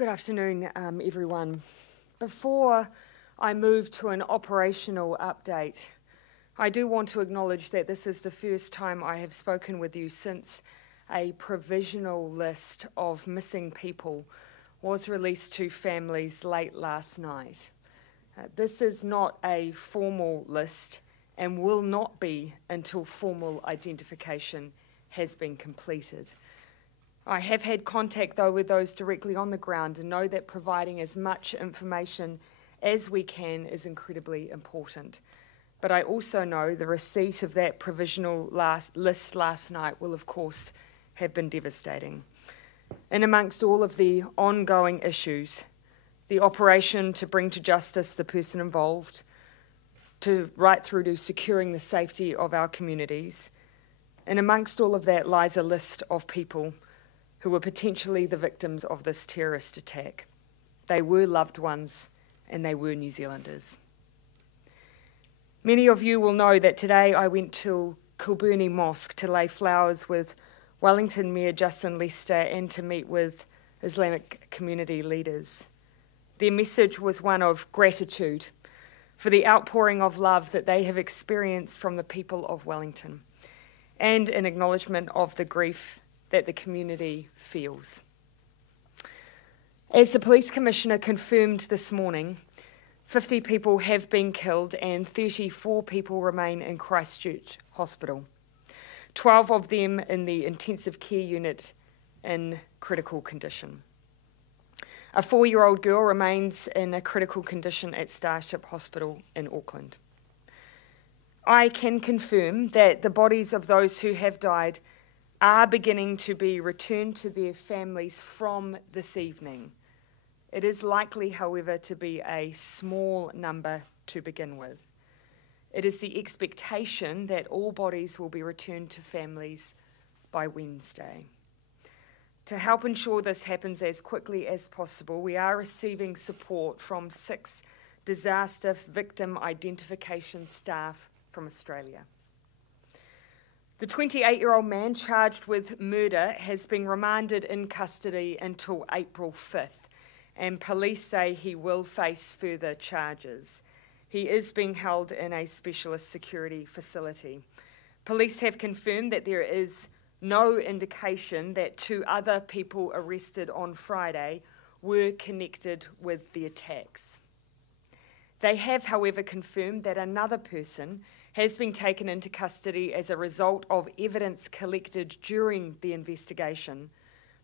Good afternoon, everyone. Before I move to an operational update, I do want to acknowledge that this is the first time I have spoken with you since a provisional list of missing people was released to families late last night. This is not a formal list and will not be until formal identification has been completed. I have had contact, though, with those directly on the ground and know that providing as much information as we can is incredibly important. But I also know the receipt of that provisional list last night will, of course, have been devastating. And amongst all of the ongoing issues, the operation to bring to justice the person involved, right through to securing the safety of our communities, and amongst all of that lies a list of people who were potentially the victims of this terrorist attack. They were loved ones and they were New Zealanders. Many of you will know that today I went to Kilburnie Mosque to lay flowers with Wellington Mayor Justin Lester and to meet with Islamic community leaders. Their message was one of gratitude for the outpouring of love that they have experienced from the people of Wellington and an acknowledgement of the grief that the community feels. As the Police Commissioner confirmed this morning, 50 people have been killed and 34 people remain in Christchurch Hospital, 12 of them in the intensive care unit in critical condition. A 4-year-old girl remains in a critical condition at Starship Hospital in Auckland. I can confirm that the bodies of those who have died are beginning to be returned to their families from this evening. It is likely, however, to be a small number to begin with. It is the expectation that all bodies will be returned to families by Wednesday. To help ensure this happens as quickly as possible, we are receiving support from 6 disaster victim identification staff from Australia. The 28-year-old man charged with murder has been remanded in custody until April 5th, and police say he will face further charges. He is being held in a specialist security facility. Police have confirmed that there is no indication that 2 other people arrested on Friday were connected with the attacks. They have, however, confirmed that another person has been taken into custody as a result of evidence collected during the investigation,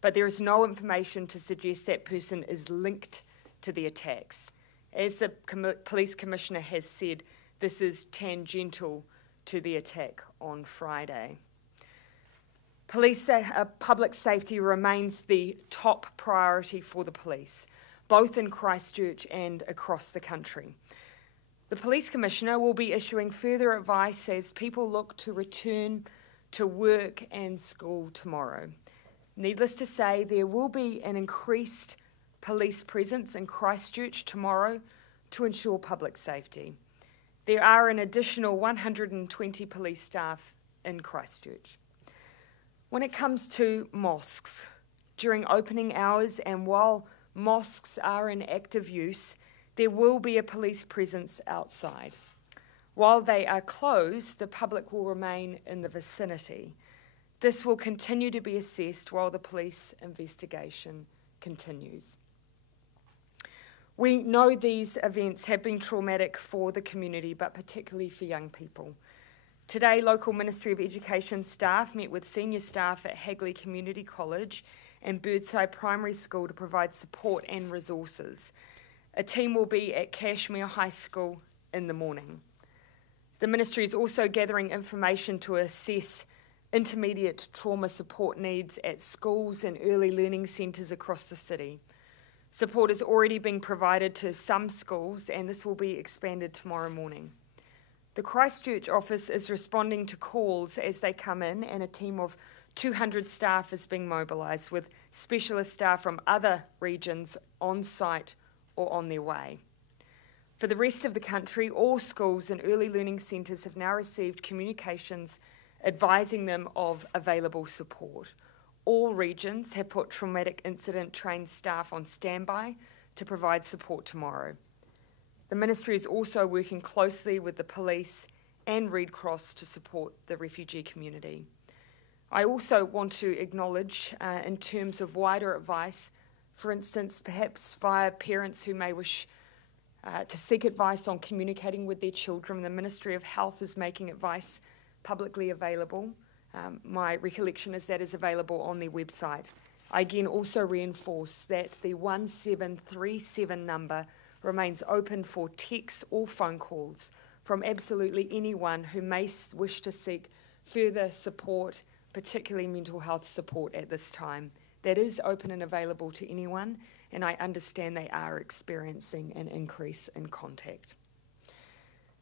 but there is no information to suggest that person is linked to the attacks. As the Police Commissioner has said, this is tangential to the attack on Friday. Public safety remains the top priority for the police, both in Christchurch and across the country. The Police Commissioner will be issuing further advice as people look to return to work and school tomorrow. Needless to say, there will be an increased police presence in Christchurch tomorrow to ensure public safety. There are an additional 120 police staff in Christchurch. When it comes to mosques, during opening hours and while mosques are in active use, there will be a police presence outside. While they are closed, the public will remain in the vicinity. This will continue to be assessed while the police investigation continues. We know these events have been traumatic for the community, but particularly for young people. Today, local Ministry of Education staff met with senior staff at Hagley Community College and Birdside Primary School to provide support and resources. A team will be at Cashmere High School in the morning. The Ministry is also gathering information to assess intermediate trauma support needs at schools and early learning centres across the city. Support is already being provided to some schools, and this will be expanded tomorrow morning. The Christchurch office is responding to calls as they come in, and a team of 200 staff is being mobilised, with specialist staff from other regions on site or on their way. For the rest of the country, all schools and early learning centres have now received communications advising them of available support. All regions have put traumatic incident trained staff on standby to provide support tomorrow. The Ministry is also working closely with the police and Red Cross to support the refugee community. I also want to acknowledge, in terms of wider advice, for instance, perhaps via parents who may wish to seek advice on communicating with their children, the Ministry of Health is making advice publicly available. My recollection is that is available on their website. I again also reinforce that the 1737 number remains open for texts or phone calls from absolutely anyone who may wish to seek further support, particularly mental health support at this time. That is open and available to anyone, and I understand they are experiencing an increase in contact.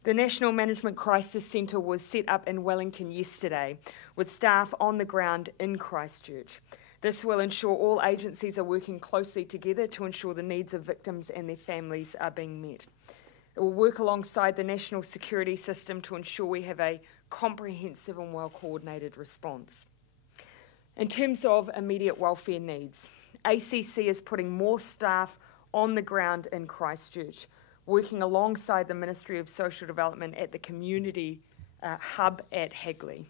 The National Management Crisis Centre was set up in Wellington yesterday with staff on the ground in Christchurch. This will ensure all agencies are working closely together to ensure the needs of victims and their families are being met. It will work alongside the national security system to ensure we have a comprehensive and well-coordinated response. In terms of immediate welfare needs, ACC is putting more staff on the ground in Christchurch, working alongside the Ministry of Social Development at the community hub at Hagley.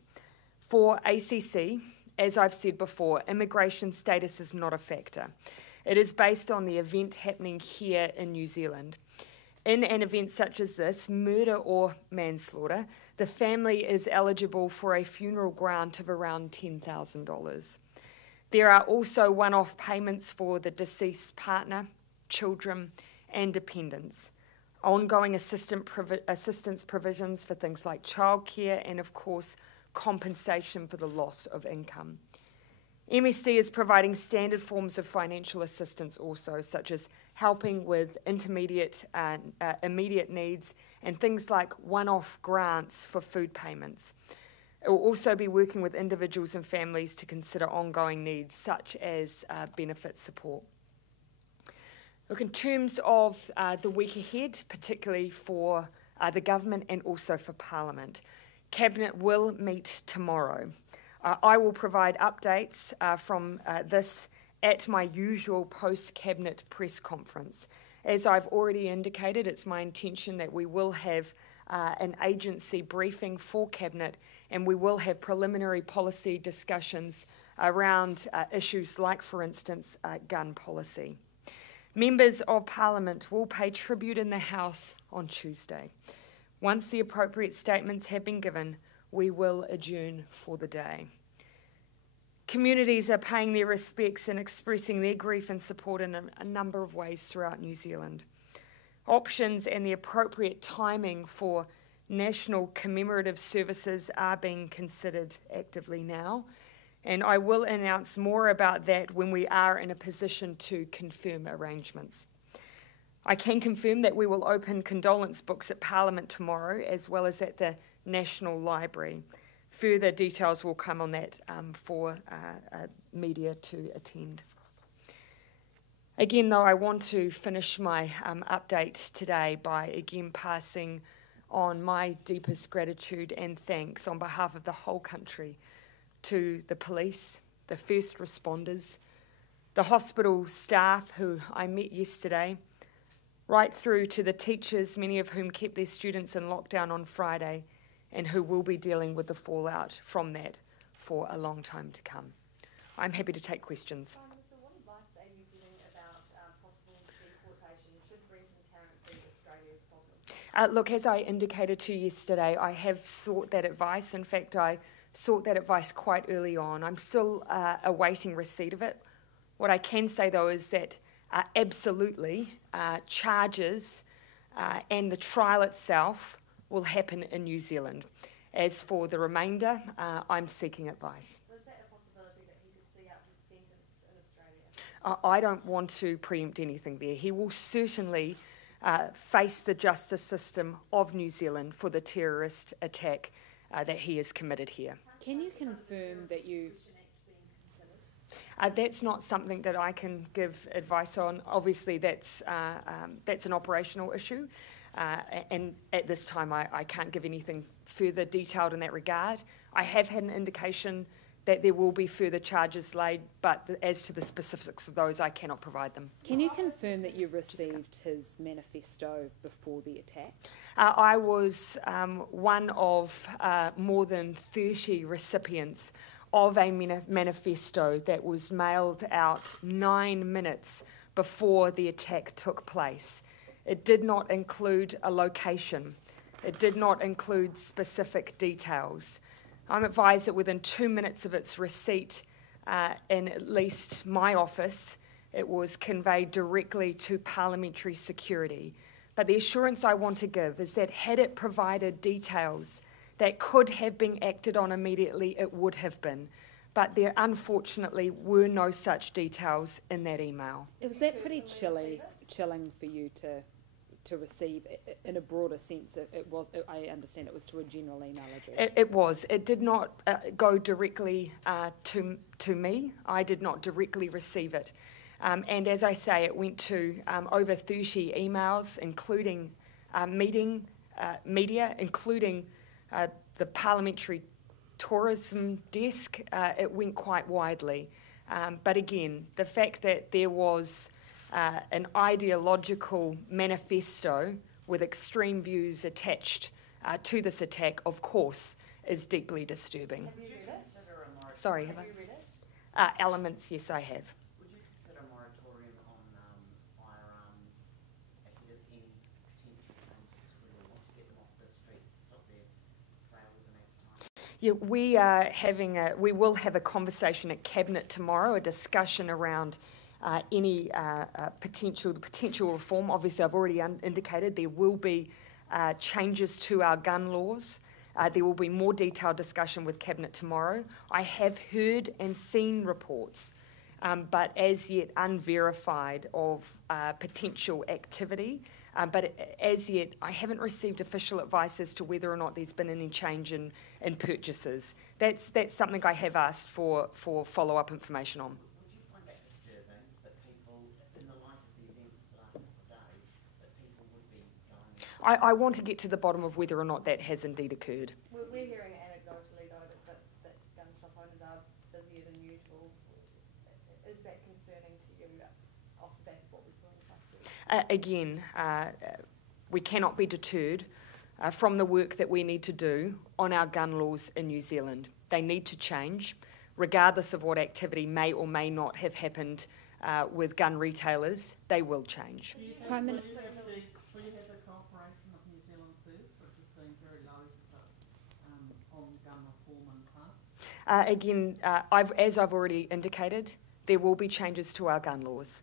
For ACC, as I've said before, immigration status is not a factor. It is based on the event happening here in New Zealand. In an event such as this, murder or manslaughter, the family is eligible for a funeral grant of around $10,000. There are also one-off payments for the deceased partner, children, and dependents. Ongoing assistance provisions for things like childcare and, of course, compensation for the loss of income. MSD is providing standard forms of financial assistance also, such as helping with immediate needs and things like one-off grants for food payments. It will also be working with individuals and families to consider ongoing needs, such as benefit support. Look, in terms of the week ahead, particularly for the government and also for Parliament, Cabinet will meet tomorrow. I will provide updates from this at my usual post-Cabinet press conference. As I've already indicated, it's my intention that we will have an agency briefing for Cabinet, and we will have preliminary policy discussions around issues like, for instance, gun policy. Members of Parliament will pay tribute in the House on Tuesday. Once the appropriate statements have been given, we will adjourn for the day. Communities are paying their respects and expressing their grief and support in a number of ways throughout New Zealand. Options and the appropriate timing for national commemorative services are being considered actively now, and I will announce more about that when we are in a position to confirm arrangements. I can confirm that we will open condolence books at Parliament tomorrow, as well as at the National Library. Further details will come on that for media to attend. Again, though, I want to finish my update today by again passing on my deepest gratitude and thanks on behalf of the whole country to the police, the first responders, the hospital staff who I met yesterday, right through to the teachers, many of whom kept their students in lockdown on Friday and who will be dealing with the fallout from that for a long time to come. I'm happy to take questions. So what advice are you giving about possible deportation? Should Brent and Tarrant be Australia's problem? Look, as I indicated to you yesterday, I have sought that advice. In fact, I sought that advice quite early on. I'm still awaiting receipt of it. What I can say, though, is that absolutely charges and the trial itself will happen in New Zealand. As for the remainder, I'm seeking advice. So is that a possibility that he could see out his sentence in Australia? I don't want to preempt anything there. He will certainly face the justice system of New Zealand for the terrorist attack that he has committed here. Can you confirm that you... That's not something that I can give advice on. Obviously, that's an operational issue, and at this time I can't give anything further detailed in that regard. I have had an indication that there will be further charges laid, but as to the specifics of those, I cannot provide them. Can you confirm that you received his manifesto before the attack? I was one of more than 30 recipients of a manifesto that was mailed out 9 minutes before the attack took place. It did not include a location. It did not include specific details. I'm advised that within 2 minutes of its receipt in at least my office, it was conveyed directly to parliamentary security. But the assurance I want to give is that had it provided details that could have been acted on immediately, it would have been. But there unfortunately were no such details in that email. Was that pretty chilling for you to receive in a broader sense? I understand it was to a general email address. It was. It did not go directly to me. I did not directly receive it. And as I say, it went to over 30 emails, including media, including the parliamentary tourism desk. It went quite widely. But again, the fact that there was an ideological manifesto with extreme views attached to this attack, of course, is deeply disturbing. Have you read it? Sorry, have you I? read it? Elements, yes, I have. Would you consider a moratorium on firearms ahead of any potential changes to the law to get them off the streets to stop their sales and advertising? Yeah, we will have a conversation at Cabinet tomorrow, a discussion around any potential reform. Obviously, I've already indicated there will be changes to our gun laws. There will be more detailed discussion with Cabinet tomorrow. I have heard and seen reports, but as yet unverified, of potential activity. But as yet, I haven't received official advice as to whether or not there's been any change in purchases. That's something I have asked for follow-up information on. Would you find that disturbing that people, in the light of the events of the last couple of days, that people would be going... I want to get to the bottom of whether or not that has indeed occurred. We're hearing anecdotally, though, that gun shop owners are busier than usual. Is that concerning to you off the back of what we saw in Christchurch? Again, we cannot be deterred from the work that we need to do on our gun laws in New Zealand. They need to change, regardless of what activity may or may not have happened with gun retailers. They will change. Prime Minister. Will you have the cooperation of New Zealand First, which has been very low on gun reform in the past? Again, as I've already indicated, there will be changes to our gun laws.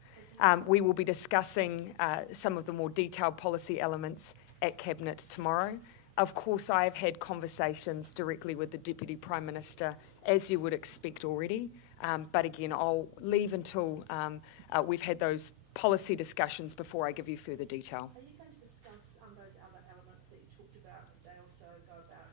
We will be discussing some of the more detailed policy elements at Cabinet tomorrow. Of course, I have had conversations directly with the Deputy Prime Minister, as you would expect already. But again, I'll leave until we've had those policy discussions before I give you further detail. Are you going to discuss those other elements that you talked about? They also go about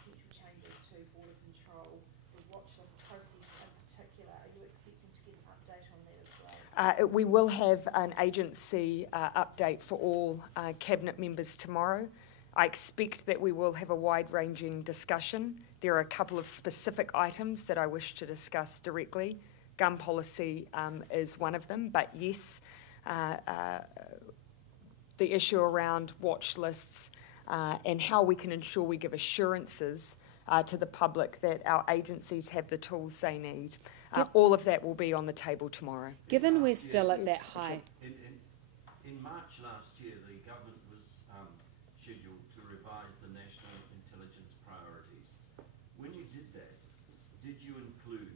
potential changes to border control, the watch list process in particular. Are you expecting to get an update on that as well? We will have an agency update for all Cabinet members tomorrow. I expect that we will have a wide-ranging discussion. There are a couple of specific items that I wish to discuss directly. Gun policy is one of them, but yes, the issue around watch lists and how we can ensure we give assurances to the public that our agencies have the tools they need. All of that will be on the table tomorrow. Given we're still at that high... In March last year, the government was scheduled to revise the national intelligence priorities. When you did that, did you include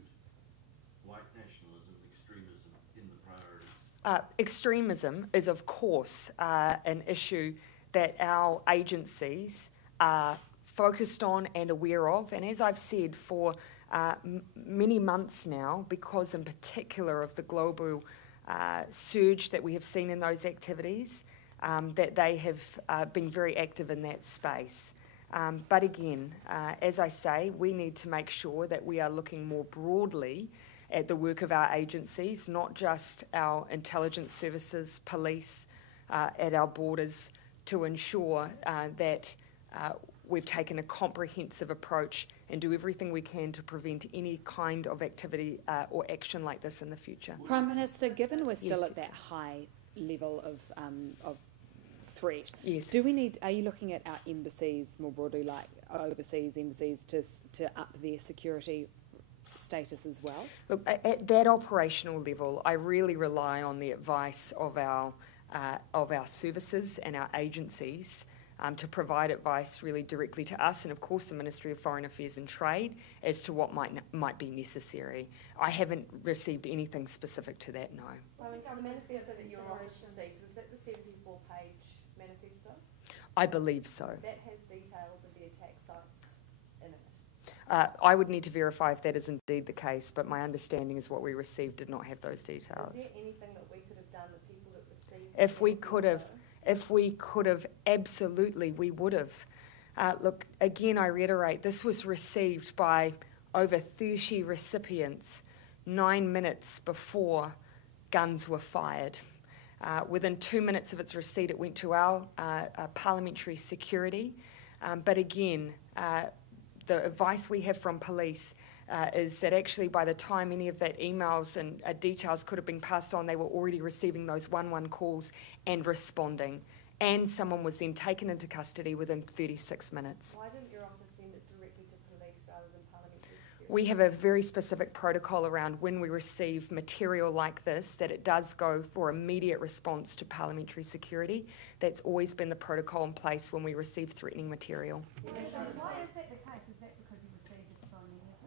white nationalism, extremism in the priorities? Extremism is, of course, an issue that our agencies are focused on and aware of. And as I've said, for many months now, because in particular of the global surge that we have seen in those activities, that they have been very active in that space. But again, as I say, we need to make sure that we are looking more broadly at the work of our agencies, not just our intelligence services, police, at our borders, to ensure that we've taken a comprehensive approach and do everything we can to prevent any kind of activity or action like this in the future. Prime Minister, given we're still Yes, at that high level of threat, Yes. are you looking at our embassies more broadly, like overseas embassies, to up their security status as well? Look, at that operational level, I really rely on the advice of our services and our agencies to provide advice really directly to us, and of course the Ministry of Foreign Affairs and Trade, as to what might be necessary. I haven't received anything specific to that, no. Well, the manifesto that your office received, was that the 74-page manifesto? I believe so. That has details of the attack sites in it. I would need to verify if that is indeed the case, but my understanding is what we received did not have those details. Is there anything that we could have done, the people that received? If we could have, absolutely, we would have. Look, again, I reiterate, this was received by over 30 recipients 9 minutes before guns were fired. Within 2 minutes of its receipt, it went to our parliamentary security. But again, the advice we have from police is that actually by the time any of that emails and details could have been passed on, they were already receiving those 1-1 calls and responding. And someone was then taken into custody within 36 minutes. Why didn't your office send it directly to police rather than parliamentary security? We have a very specific protocol around when we receive material like this, that it does go for immediate response to parliamentary security. That's always been the protocol in place when we receive threatening material. Why is that the case? Is that because you received so many of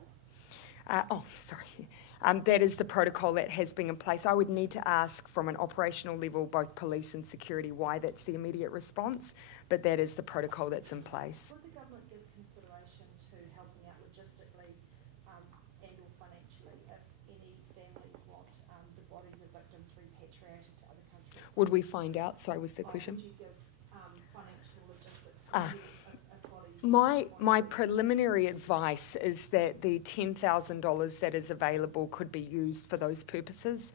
them? That is the protocol that has been in place. I would need to ask from an operational level, both police and security, why that's the immediate response, but that is the protocol that's in place. Would the government give consideration to helping out logistically and or financially if any families want the bodies of victims repatriated to other countries? Would we find out? Sorry, was the question? Would you give financial logistics Ah. of bodies? My preliminary advice is that the $10,000 that is available could be used for those purposes.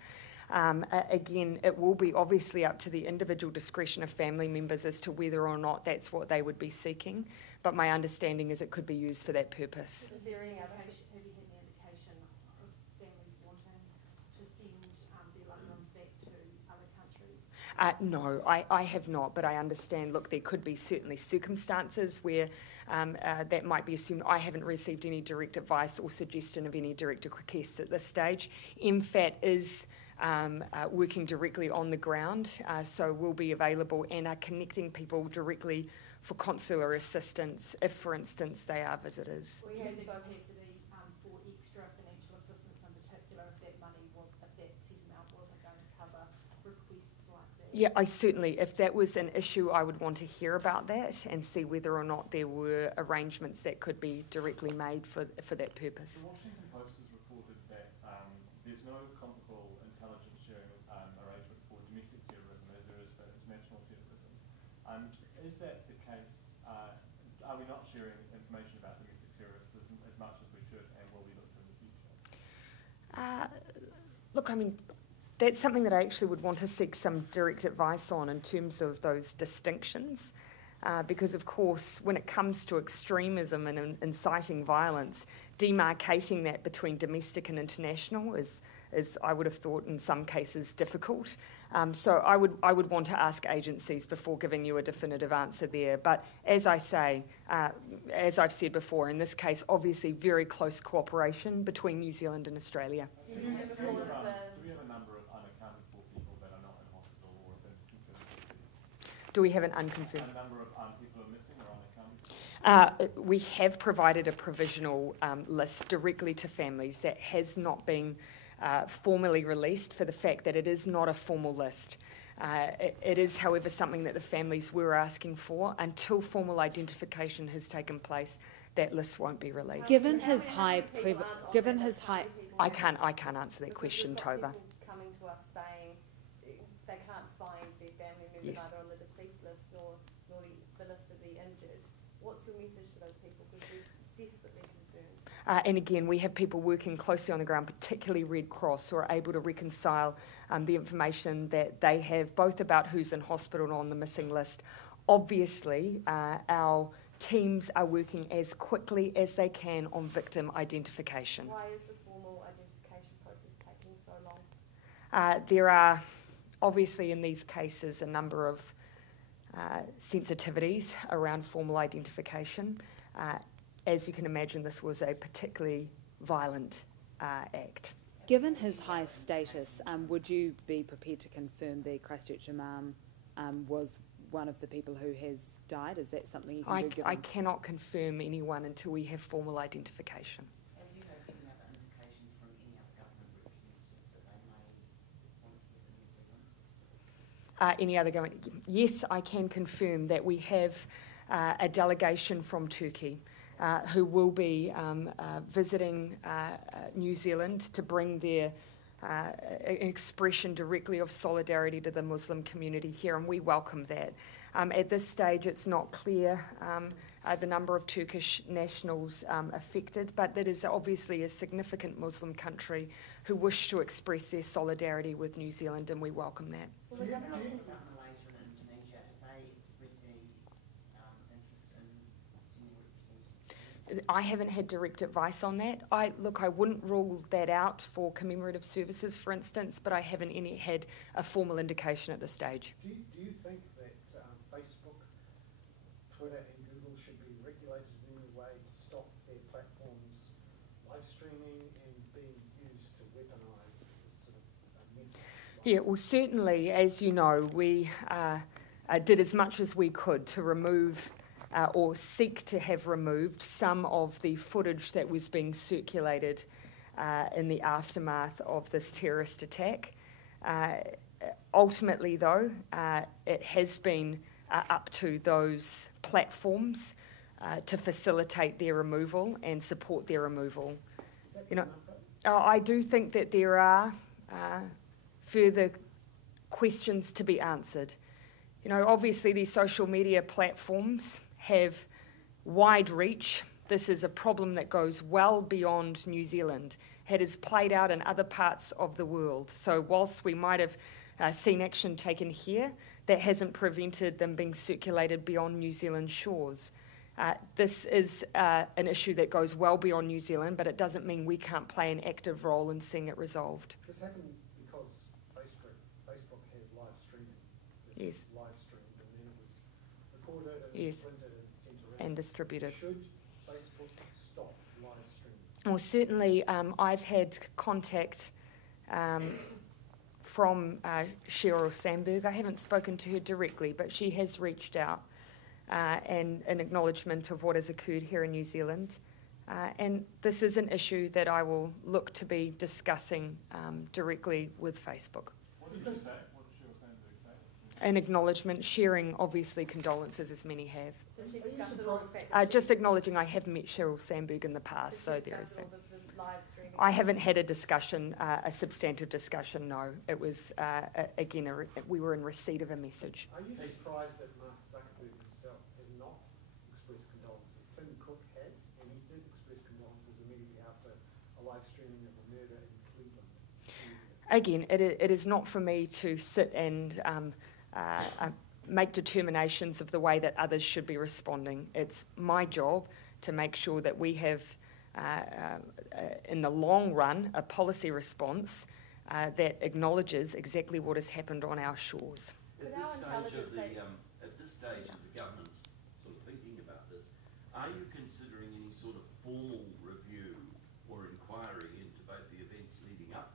Again, it will be obviously up to the individual discretion of family members as to whether or not that's what they would be seeking, but my understanding is it could be used for that purpose. Is there any indication, have you had any indication of families wanting to send their loved ones back to other countries? No, I have not, but I understand, look, there could be certainly circumstances where that might be assumed. I haven't received any direct advice or suggestion of any direct request at this stage. MFAT is working directly on the ground, so will be available and are connecting people directly for consular assistance if, for instance, they are visitors. We had capacity for extra financial assistance in particular if that money was, if that set amount wasn't going to cover requests like that. Yeah, I certainly, if that was an issue, I would want to hear about that and see whether or not there were arrangements that could be directly made for that purpose. The Washington Post has reported that there's no comparable intelligence sharing arrangement for domestic terrorism as there is for international terrorism. Is that the case? Are we not sharing information about domestic terrorists as much as we should, and will we look to in the future? Look, I mean, that's something that I actually would want to seek some direct advice on in terms of those distinctions. Because, of course, when it comes to extremism and inciting violence, demarcating that between domestic and international is I would have thought in some cases difficult. So I would want to ask agencies before giving you a definitive answer there. But as I say, as I've said before, in this case, obviously very close cooperation between New Zealand and Australia. Do we have a number of unaccounted for people that are not in hospital or have been confirmed deceased? Do we have an unconfirmed? A number of people are missing or unaccounted for? We have provided a provisional list directly to families that has not been formally released for the fact that it is not a formal list. It is, however, something that the families were asking for. Until formal identification has taken place, that list won't be released. Given his high, I can't answer that question, Tova. People coming to us saying they can't find their family member Yes. either on the deceased list nor the list of the injured. What's your message to those people? Because they're desperately concerned. And again, we have people working closely on the ground, particularly Red Cross, who are able to reconcile the information that they have, both about who's in hospital and on the missing list. Obviously, our teams are working as quickly as they can on victim identification. Why is the formal identification process taking so long? There are obviously in these cases a number of sensitivities around formal identification. As you can imagine, this was a particularly violent act. Given his high status, would you be prepared to confirm the Christchurch imam was one of the people who has died? Is that something you can do? I cannot confirm anyone until we have formal identification. Have you had any other indications from any other government representatives that they may want to visit New Zealand? Any other government? Yes, I can confirm that we have a delegation from Turkey who will be visiting New Zealand to bring their expression directly of solidarity to the Muslim community here, and we welcome that. At this stage, it's not clear the number of Turkish nationals affected, but it is obviously a significant Muslim country who wish to express their solidarity with New Zealand, and we welcome that. Will the government About Malaysia and Indonesia, have they expressed any interest in sending representatives? I haven't had direct advice on that. I wouldn't rule that out for commemorative services, for instance, but I haven't had a formal indication at this stage. Do you think that Facebook, Twitter and Google should be regulated in any way to stop their platforms live streaming and being used to weaponise this sort of message? Yeah, well, certainly, as you know, we did as much as we could to remove or seek to have removed some of the footage that was being circulated in the aftermath of this terrorist attack. Ultimately, though, it has been up to those platforms to facilitate their removal and support their removal. You know, I do think that there are further questions to be answered. You know, obviously these social media platforms have wide reach. This is a problem that goes well beyond New Zealand. It has played out in other parts of the world. So whilst we might have seen action taken here, that hasn't prevented them being circulated beyond New Zealand shores. This is an issue that goes well beyond New Zealand, but it doesn't mean we can't play an active role in seeing it resolved. This happened because Facebook has live streaming. Yes. Was live streamed and then it was recorded and Yes. printed and sent around. And distributed. Should Facebook stop live streaming? Well, certainly I've had contact from Sheryl Sandberg. I haven't spoken to her directly, but she has reached out and an acknowledgement of what has occurred here in New Zealand. And this is an issue that I will look to be discussing directly with Facebook. What did she say? What did Sheryl Sandberg say? An acknowledgement, sharing obviously condolences as many have. Did she discuss at all the fact that Just acknowledging I have met Sheryl Sandberg in the past, so there is that. the live streaming? I haven't had a discussion, a substantive discussion, no. It was, again, we were in receipt of a message. Are you surprised that Mark Zuckerberg himself has not expressed condolences? Tim Cook has, and he did express condolences immediately after a live streaming of a murder in Cleveland. Again, it is not for me to sit and make determinations of the way that others should be responding. It's my job to make sure that we have, in the long run, a policy response that acknowledges exactly what has happened on our shores. But At our this stage of intelligence the, at this stage of the government's sort of thinking about this, are you considering any sort of formal review or inquiry into both the events leading up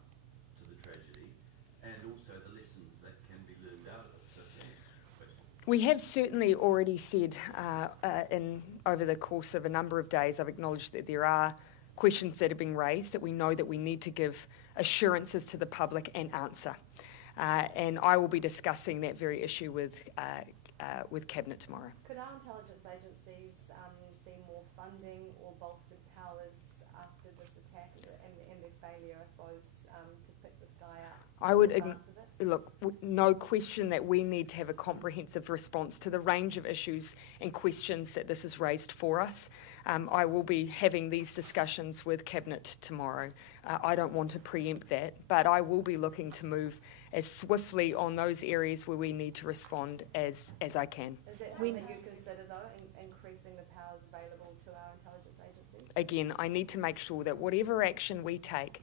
to the tragedy and also the lessons that can be learned out of it? So We have certainly already said over the course of a number of days, I've acknowledged that there are questions that are being raised that we know that we need to give assurances to the public and answer. And I will be discussing that very issue with Cabinet tomorrow. Could our intelligence agencies see more funding or bolstered powers after this attack and their failure, I suppose, to pick this guy up? I would Parts of it? look, no question that we need to have a comprehensive response to the range of issues and questions that this has raised for us. I will be having these discussions with Cabinet tomorrow. I don't want to preempt that, but I will be looking to move as swiftly on those areas where we need to respond as I can. Is that something you consider, though, increasing the again, I need to make sure that whatever action we take,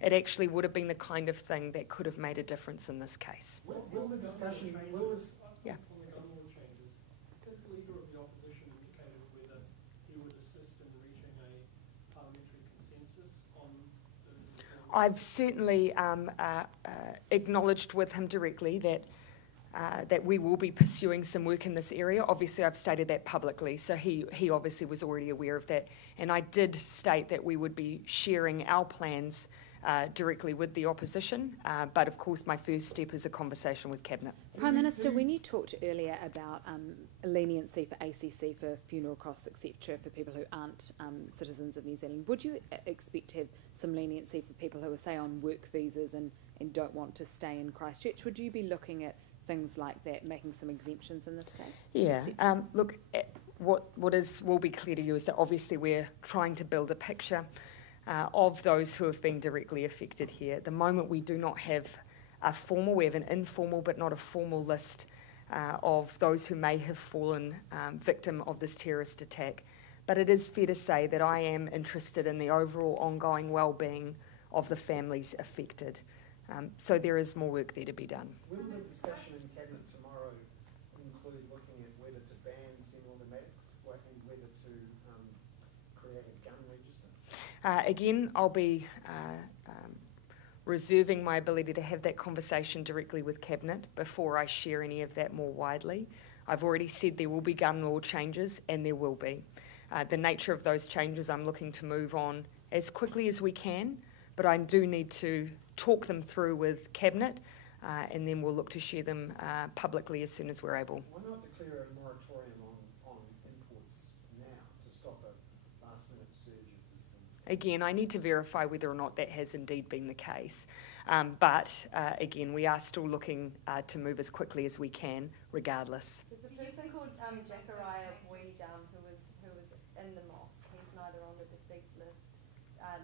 it actually would have been the kind of thing that could have made a difference in this case. Will the discussion, will this, Yeah. On the gun law changes, has the Leader of the Opposition indicated whether he would assist in reaching a parliamentary consensus on the... I've certainly acknowledged with him directly that that we will be pursuing some work in this area. Obviously, I've stated that publicly, so he obviously was already aware of that. And I did state that we would be sharing our plans directly with the opposition, but of course my first step is a conversation with Cabinet. Prime Minister, when you talked earlier about leniency for ACC for funeral costs, etc., for people who aren't citizens of New Zealand, would you expect to have some leniency for people who are, say, on work visas and don't want to stay in Christchurch? Would you be looking at things like that, making some exemptions in this case? Yeah, look, what will be clear to you is that obviously we're trying to build a picture of those who have been directly affected here. At the moment, we do not have a formal, we have an informal but not a formal list of those who may have fallen victim of this terrorist attack. But it is fair to say that I am interested in the overall ongoing well-being of the families affected. So there is more work there to be done. will the discussion in Cabinet tomorrow include looking at whether to ban semi-automatics and whether to create a gun register? Again, I'll be reserving my ability to have that conversation directly with Cabinet before I share any of that more widely. I've already said there will be gun law changes, and there will be. The nature of those changes I'm looking to move on as quickly as we can, but I do need to talk them through with Cabinet, and then we'll look to share them publicly as soon as we're able. Why not declare a moratorium on imports now to stop a last-minute surge of these things? Again, I need to verify whether or not that has indeed been the case. But again, we are still looking to move as quickly as we can, regardless. There's a person called Zachariah Boydum who was in the mosque. He's neither on the deceased list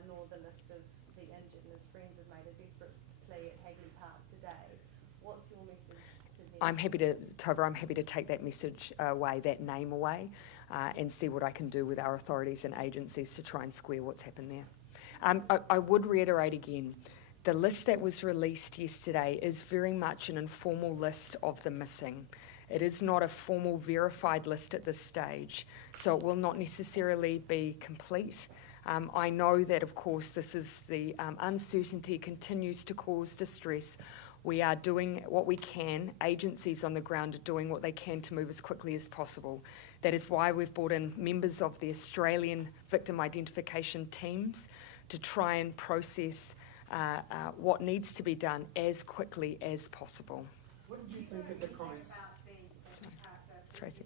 nor the list of the injured, and his friends have made a desperate plea at Hagley Park today. What's your message to them? I'm happy to take that message away, that name away, and see what I can do with our authorities and agencies to try and square what's happened there. I would reiterate again, the list that was released yesterday is very much an informal list of the missing. It is not a formal verified list at this stage, so it will not necessarily be complete. I know that, of course, this is the uncertainty continues to cause distress. We are doing what we can. Agencies on the ground are doing what they can to move as quickly as possible. That is why we've brought in members of the Australian victim identification teams to try and process what needs to be done as quickly as possible. What did you think of the comments? Tracy.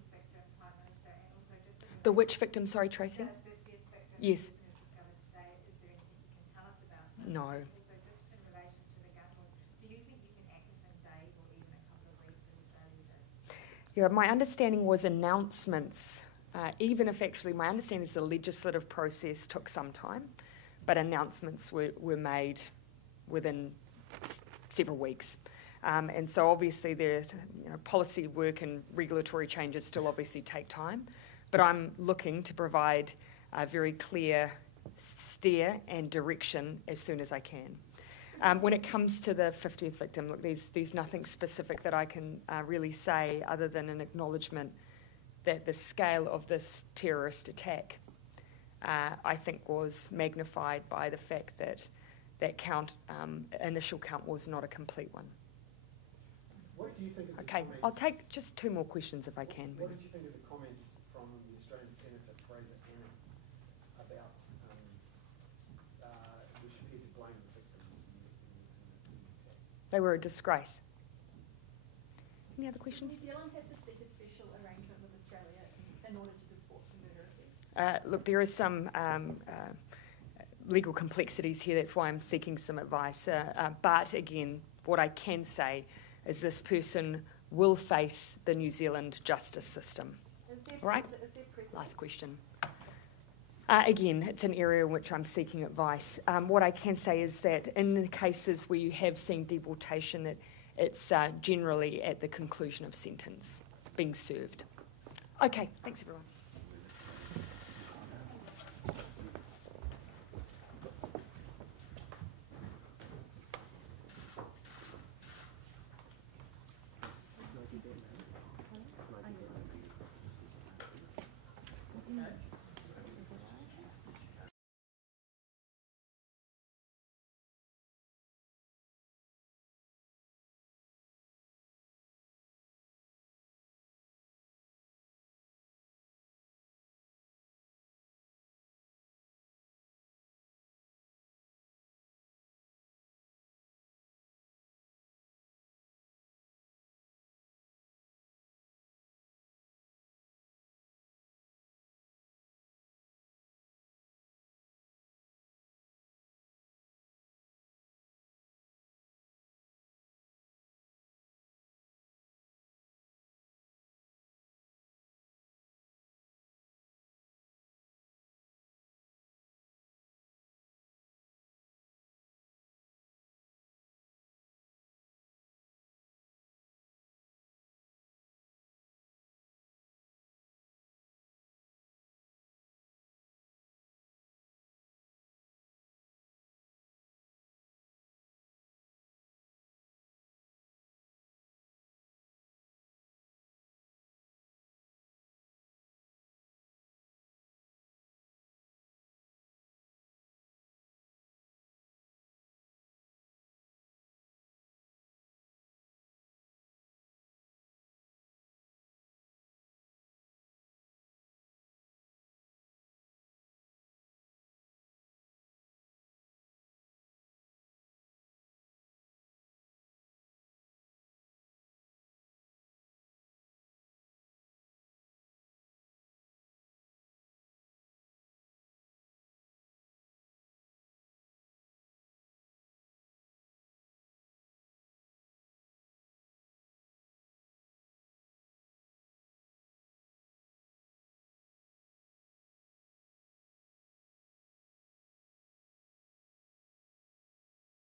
The which victim, sorry, Tracy? Yes. No. Also, just in relation to the gun laws, do you think you can act within days or even a couple of weeks in Australia? Yeah, my understanding was announcements, even if actually my understanding is the legislative process took some time, but announcements were made within several weeks. And so obviously there's policy work and regulatory changes still obviously take time, but I'm looking to provide a very clear steer and direction as soon as I can. When it comes to the 50th victim, look, there's nothing specific that I can really say other than an acknowledgement that the scale of this terrorist attack, I think, was magnified by the fact that that initial count was not a complete one. What do you think of the Okay, comments? I'll take just two more questions if I can. What did you think of the comments from the Australian Senator Fraser Annan about which appeared to blame the victims in the attack? They were a disgrace. Any other questions? New Zealand have to seek a special arrangement with Australia in order to deport the murder offenders? Look, there is some legal complexities here. That's why I'm seeking some advice. But again, what I can say is this person will face the New Zealand justice system. All right? Last question. Again, it's an area in which I'm seeking advice. What I can say is that in the cases where you have seen deportation, it's generally at the conclusion of sentence being served. Okay, thanks everyone.